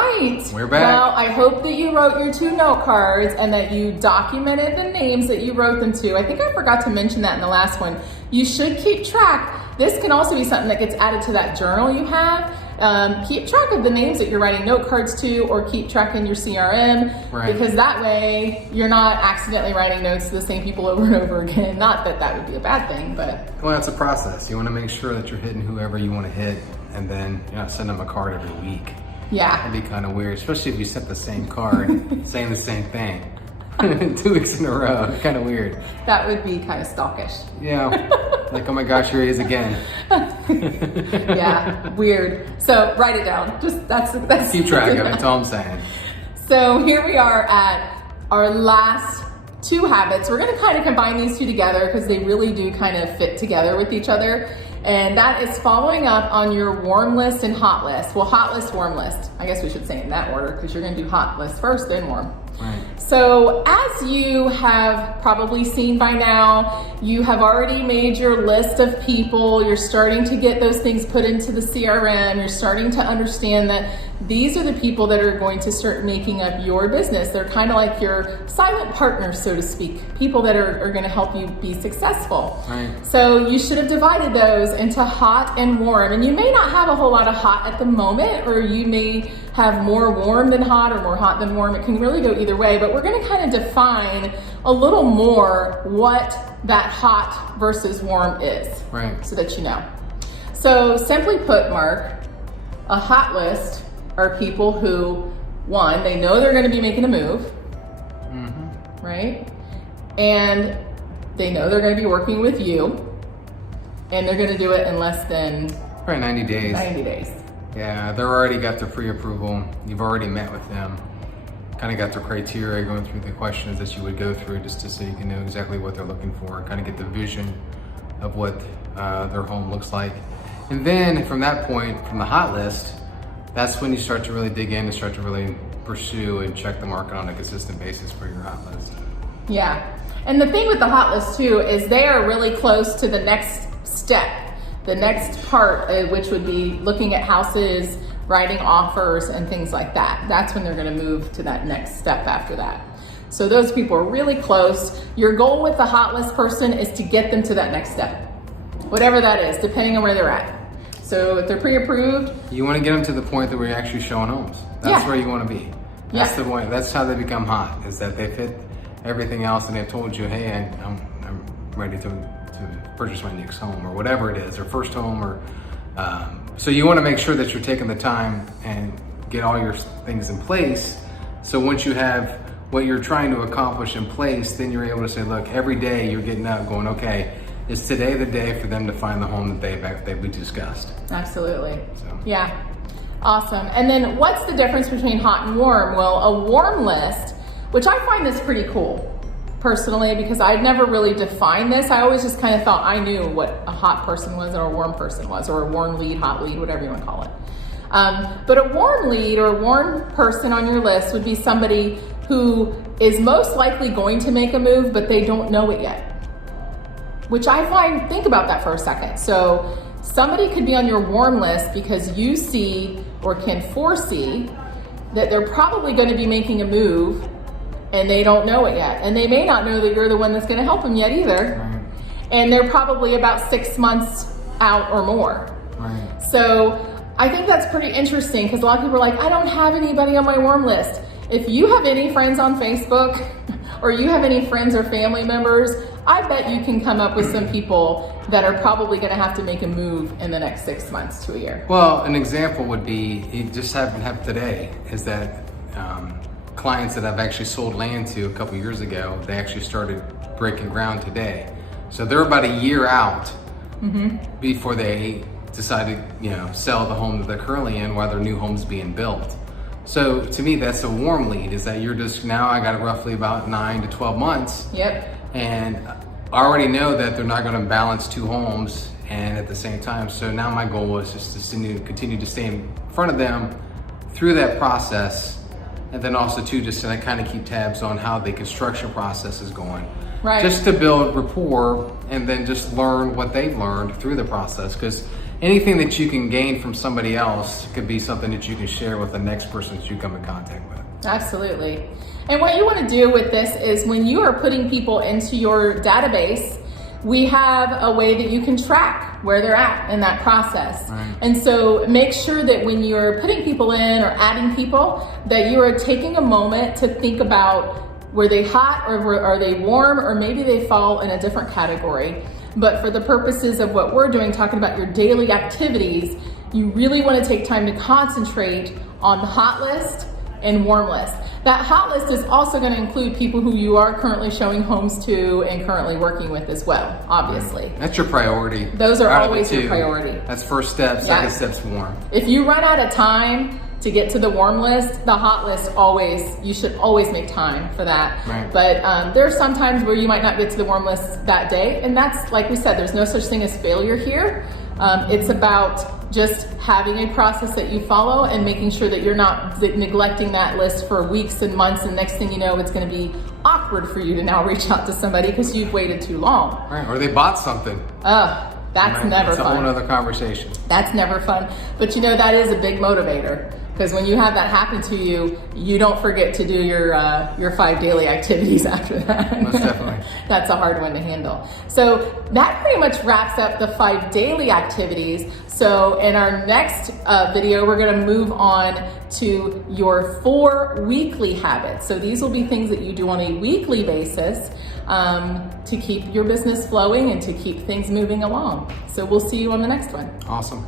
right. We're back. Well, I hope that you wrote your 2 note cards and that you documented the names that you wrote them to. I think I forgot to mention that in the last one. You should keep track. This can also be something that gets added to that journal you have. Keep track of the names that you're writing note cards to, or keep track in your CRM, right. Because that way you're not accidentally writing notes to the same people over and over again. Not that that would be a bad thing, but. Well, it's a process. You want to make sure that you're hitting whoever you want to hit, and then you're not sending them a card every week. Yeah. That'd be kind of weird, especially if you sent the same card saying the same thing 2 weeks in a row. Kind of weird. That would be kind of stalkish. Yeah. Like, oh my gosh, here he is again. Yeah, weird. So write it down. Just that's Keep track of it. That's all I'm saying. So here we are at our last 2 habits. We're going to kind of combine these 2 together because they really do kind of fit together with each other. And that is following up on your warm list and hot list. Well, hot list, warm list. I guess we should say in that order because you're going to do hot list first, then warm. Right. So as you have probably seen by now, you have already made your list of people. You're starting to get those things put into the CRM. You're starting to understand that these are the people that are going to start making up your business. They're kind of like your silent partners, so to speak, people that are going to help you be successful. Right. So you should have divided those into hot and warm. And you may not have a whole lot of hot at the moment, or you may have more warm than hot or more hot than warm. It can really go either way, but we're going to kind of define a little more what that hot versus warm is, Right. so that you know. So simply put, Mark, a hot list are people who, one, they know they're going to be making a move, right? And they know they're going to be working with you, and they're going to do it in less than Probably 90 days. 90 days. Yeah, they're already got their pre-approval. You've already met with them. Kind of got their criteria, going through the questions that you would go through just to so you can know exactly what they're looking for, kind of get the vision of what their home looks like. And then from that point, from the hot list, that's when you start to really dig in and start to really pursue and check the market on a consistent basis for your hot list. Yeah. And the thing with the hot list too is they are really close to the next step, the next part, which would be looking at houses, writing offers, and things like that. That's when they're going to move to that next step after that. So those people are really close. Your goal with the hot list person is to get them to that next step, whatever that is, depending on where they're at. So if they're pre-approved, you want to get them to the point that we're actually showing homes. That's where you want to be. That's the point. That's how they become hot, is that they've hit everything else and they've told you, hey, I'm ready to purchase my next home, or whatever it is, or first home, or so you want to make sure that you're taking the time and get all your things in place. So once you have what you're trying to accomplish in place, then you're able to say, look, every day you're getting up going, okay, is today the day for them to find the home that we discussed? absolutely. So. Yeah. Awesome. And then what's the difference between hot and warm? Well, a warm list, which I find this pretty cool personally, because I'd never really defined this. I always just kind of thought I knew what a hot person was or a warm person was, or a warm lead, hot lead, whatever you want to call it. But a warm lead or a warm person on your list would be somebody who is most likely going to make a move, but they don't know it yet. Which I find, think about that for a second. So somebody could be on your warm list because you see or can foresee that they're probably going to be making a move and they don't know it yet. And they may not know that you're the one that's going to help them yet either. Right. And they're probably about 6 months out or more. Right. So I think that's pretty interesting because a lot of people are like, I don't have anybody on my warm list. If you have any friends on Facebook or you have any friends or family members, I bet you can come up with some people that are probably going to have to make a move in the next 6 months to a year. Well, an example would be, it just happened today, is that clients that I've actually sold land to a couple years ago, they actually started breaking ground today. So they're about a year out before they decided, sell the home that they're currently in while their new home's being built. So to me, that's a warm lead, is that you're just, now I got it roughly about 9 to 12 months. Yep. And I already know that they're not going to balance 2 homes and at the same time. So now my goal was just to continue to stay in front of them through that process. And then also too, just to kind of keep tabs on how the construction process is going. Right. Just to build rapport and then just learn what they've learned through the process. Because anything that you can gain from somebody else could be something that you can share with the next person that you come in contact with. Absolutely. And what you want to do with this is when you are putting people into your database, we have a way that you can track where they're at in that process. Right. And so make sure that when you're putting people in or adding people, that you are taking a moment to think about, were they hot or are they warm, or maybe they fall in a different category. But for the purposes of what we're doing, talking about your daily activities, you really want to take time to concentrate on the hot list and warm list. That hot list is also going to include people who you are currently showing homes to and currently working with as well, obviously. That's your priority. Those are Out of the always your two, priority. That's first step, second step's warm. If you run out of time to get to the warm list, the hot list you should always make time for that. Right. But there are some times where you might not get to the warm list that day, and that's, like we said, there's no such thing as failure here. It's about just having a process that you follow and making sure that you're not neglecting that list for weeks and months, and next thing you know, it's going to be awkward for you to now reach out to somebody because you've waited too long. Right, or they bought something. That's never It's fun. a whole other conversation. That's never fun. But you know, that is a big motivator, because when you have that happen to you, you don't forget to do your 5 daily activities after that. Most definitely. That's a hard one to handle. So that pretty much wraps up the 5 daily activities. So in our next video, we're going to move on to your 4 weekly habits. So these will be things that you do on a weekly basis to keep your business flowing and to keep things moving along. So we'll see you on the next one. Awesome.